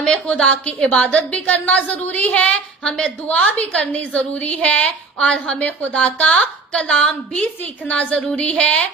हमें खुदा की इबादत भी करना जरूरी है, हमें दुआ भी करनी जरूरी है और हमें खुदा का कलाम भी सीखना जरूरी है।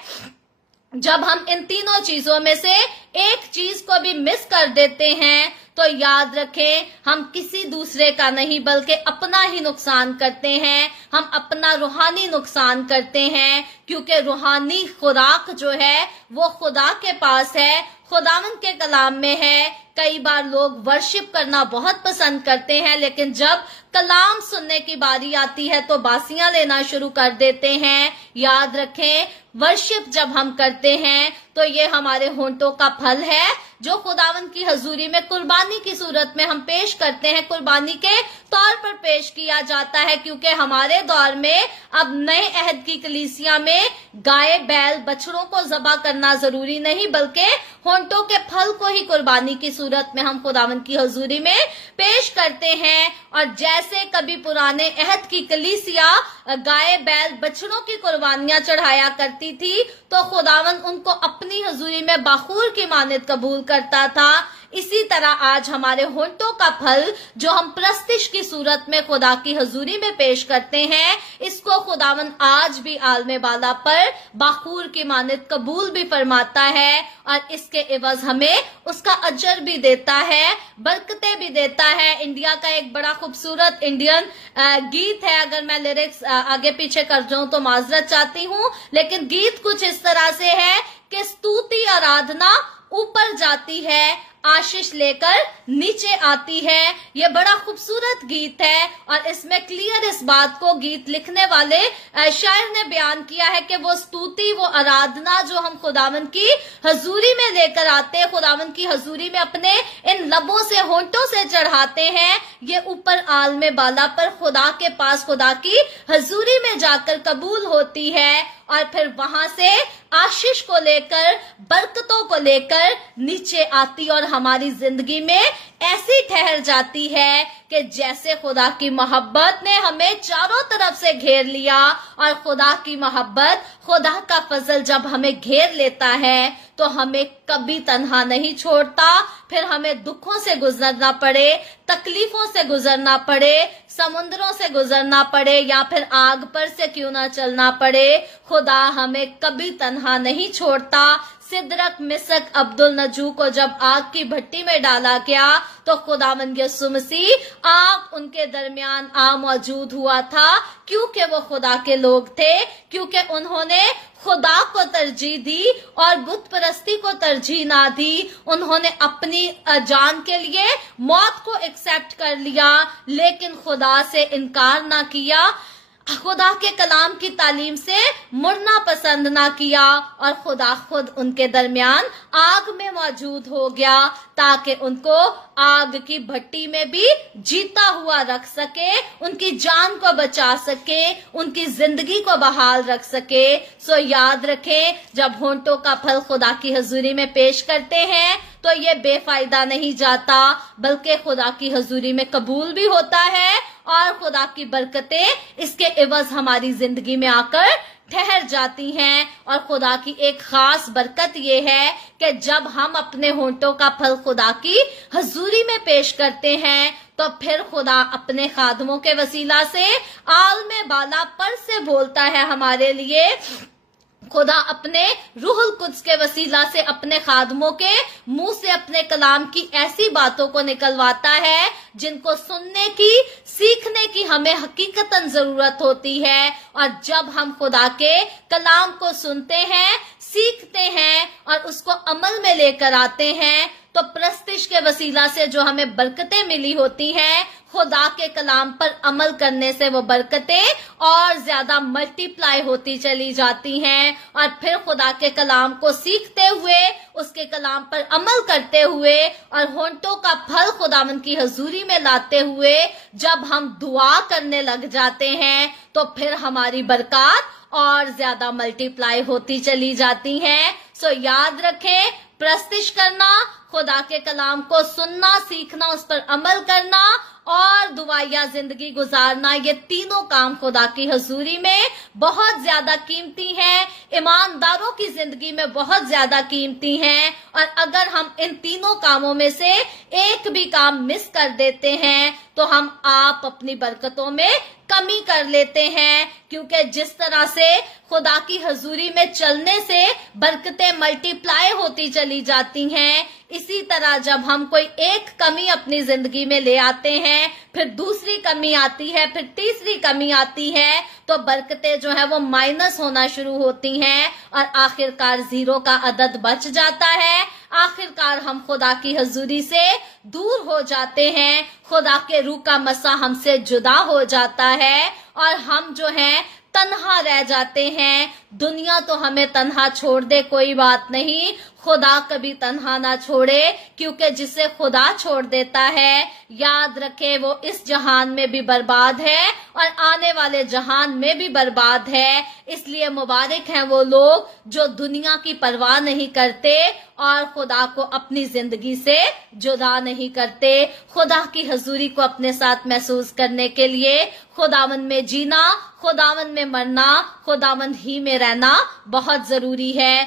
जब हम इन तीनों चीजों में से एक चीज को भी मिस कर देते हैं तो याद रखें, हम किसी दूसरे का नहीं बल्कि अपना ही नुकसान करते हैं, हम अपना रूहानी नुकसान करते हैं, क्योंकि रूहानी खुराक जो है वो खुदा के पास है, खुदावंद के कलाम में है। कई बार लोग वर्शिप करना बहुत पसंद करते हैं, लेकिन जब कलाम सुनने की बारी आती है तो बासियां लेना शुरू कर देते हैं। याद रखें, वर्शिप जब हम करते हैं तो ये हमारे होंठों का फल है जो खुदावंद की हजूरी में कुर्बानी की सूरत में हम पेश करते हैं, कुर्बानी के तौर पर पेश किया जाता है, क्योंकि हमारे दौर में अब नए अहद की कलीसिया में गाय बैल बछड़ों को ज़बह करना जरूरी नहीं, बल्कि होंठों के फल को ही कुर्बानी की सूरत में हम खुदावंद की हजूरी में पेश करते हैं। और जैसे कभी पुराने अहद की कलीसिया गाय बैल बछड़ों की कुर्बानियां चढ़ाया करती थी तो खुदावंद उनको अपनी हजूरी में बखूर की मानद कबूल करता था। इसी तरह आज हमारे होंठों का फल जो हम प्रस्तिश की सूरत में खुदा की हजूरी में पेश करते हैं, इसको खुदावंद आज भी आलमे बाला पर बखूर की मानद कबूल भी फरमाता है और इसके एवज हमें उसका अजर भी देता है, बरकतें भी देता है। इंडिया का एक बड़ा खूबसूरत इंडियन गीत है, अगर मैं लिरिक्स आगे पीछे कर जाऊं तो माजरत चाहती हूँ, लेकिन गीत कुछ इस तरह से है कि स्तुति आराधना ऊपर जाती है, आशीष लेकर नीचे आती है। ये बड़ा खूबसूरत गीत है और इसमें क्लियर इस बात को गीत लिखने वाले शायर ने बयान किया है कि वो स्तुति, वो आराधना जो हम खुदावंद की हजूरी में लेकर आते हैं, खुदावंद की हजूरी में अपने इन लबों से होंठों से चढ़ाते हैं, ये ऊपर आलमे बाला पर खुदा के पास खुदा की हजूरी में जाकर कबूल होती है और फिर वहां से आशीष को लेकर, बरकतों को लेकर नीचे आती और हमारी जिंदगी में ऐसी ठहर जाती है कि जैसे खुदा की मोहब्बत ने हमें चारों तरफ से घेर लिया और खुदा की मोहब्बत, खुदा का फजल जब हमें घेर लेता है तो हमें कभी तन्हा नहीं छोड़ता। फिर हमें दुखों से गुजरना पड़े, तकलीफों से गुजरना पड़े, समुद्रों से गुजरना पड़े या फिर आग पर से क्यों ना चलना पड़े, खुदा हमें कभी तन्हा नहीं छोड़ता। सिदरक मिसक अब्दुल नजू को जब आग की भट्टी में डाला गया तो खुदावंद यीशु मसीह आग उनके दरमियान आ मौजूद हुआ था, क्योंकि वो खुदा के लोग थे, क्योंकि उन्होंने खुदा को तरजीह दी और बुत परस्ती को तरजीह ना दी। उन्होंने अपनी जान के लिए मौत को एक्सेप्ट कर लिया, लेकिन खुदा से इनकार ना किया, खुदा के कलाम की तालीम से मुड़ना पसंद ना किया और खुदा खुद उनके दरमियान आग में मौजूद हो गया ताकि उनको आग की भट्टी में भी जीता हुआ रख सके, उनकी जान को बचा सके, उनकी जिंदगी को बहाल रख सके। सो याद रखें, जब होंठों का फल खुदा की हजूरी में पेश करते हैं तो ये बेफायदा नहीं जाता, बल्कि खुदा की हजूरी में कबूल भी होता है और खुदा की बरकतें इसके एवज हमारी जिंदगी में आकर ठहर जाती हैं। और खुदा की एक खास बरकत ये है कि जब हम अपने होंठों का फल खुदा की हजूरी में पेश करते हैं तो फिर खुदा अपने खादमों के वसीला से आलमे बाला पर से बोलता है हमारे लिए। खुदा अपने रूहुल कुद्स के वसीला से अपने खादमों के मुंह से अपने कलाम की ऐसी बातों को निकलवाता है जिनको सुनने की, सीखने की हमें हकीकतन जरूरत होती है। और जब हम खुदा के कलाम को सुनते हैं, सीखते हैं और उसको अमल में लेकर आते हैं तो प्रस्तिश के वसीला से जो हमें बरकतें मिली होती हैं, खुदा के कलाम पर अमल करने से वो बरकतें और ज्यादा मल्टीप्लाई होती चली जाती हैं। और फिर खुदा के कलाम को सीखते हुए, उसके कलाम पर अमल करते हुए और होंठों का फल खुदावंद की हजूरी में लाते हुए जब हम दुआ करने लग जाते हैं तो फिर हमारी बरकत और ज्यादा मल्टीप्लाई होती चली जाती हैं। सो याद रखें, प्रस्तिश करना, खुदा के कलाम को सुनना, सीखना, उस पर अमल करना और दुआया जिंदगी गुजारना, ये तीनों काम खुदा की हजूरी में बहुत ज्यादा कीमती हैं, ईमानदारों की जिंदगी में बहुत ज्यादा कीमती हैं। और अगर हम इन तीनों कामों में से एक भी काम मिस कर देते हैं तो हम आप अपनी बरकतों में कमी कर लेते हैं, क्योंकि जिस तरह से खुदा की हजूरी में चलने से बरकतें मल्टीप्लाई होती चली जाती हैं, इसी तरह जब हम कोई एक कमी अपनी जिंदगी में ले आते हैं, फिर दूसरी कमी आती है, फिर तीसरी कमी आती है, तो बरकतें जो है वो माइनस होना शुरू होती हैं और आखिरकार जीरो का अदद बच जाता है। आखिरकार हम खुदा की हजूरी से दूर हो जाते हैं, खुदा के रूह का मसा हमसे जुदा हो जाता है और हम जो है तन्हा रह जाते हैं। दुनिया तो हमें तन्हा छोड़ दे, कोई बात नहीं, खुदा कभी तन्हा ना छोड़े, क्योंकि जिसे खुदा छोड़ देता है, याद रखे, वो इस जहान में भी बर्बाद है और आने वाले जहान में भी बर्बाद है। इसलिए मुबारक हैं वो लोग जो दुनिया की परवाह नहीं करते और खुदा को अपनी जिंदगी से जुदा नहीं करते। खुदा की हजूरी को अपने साथ महसूस करने के लिए खुदावन में जीना, खुदावन में मरना, खुदावन ही में रहना बहुत जरूरी है।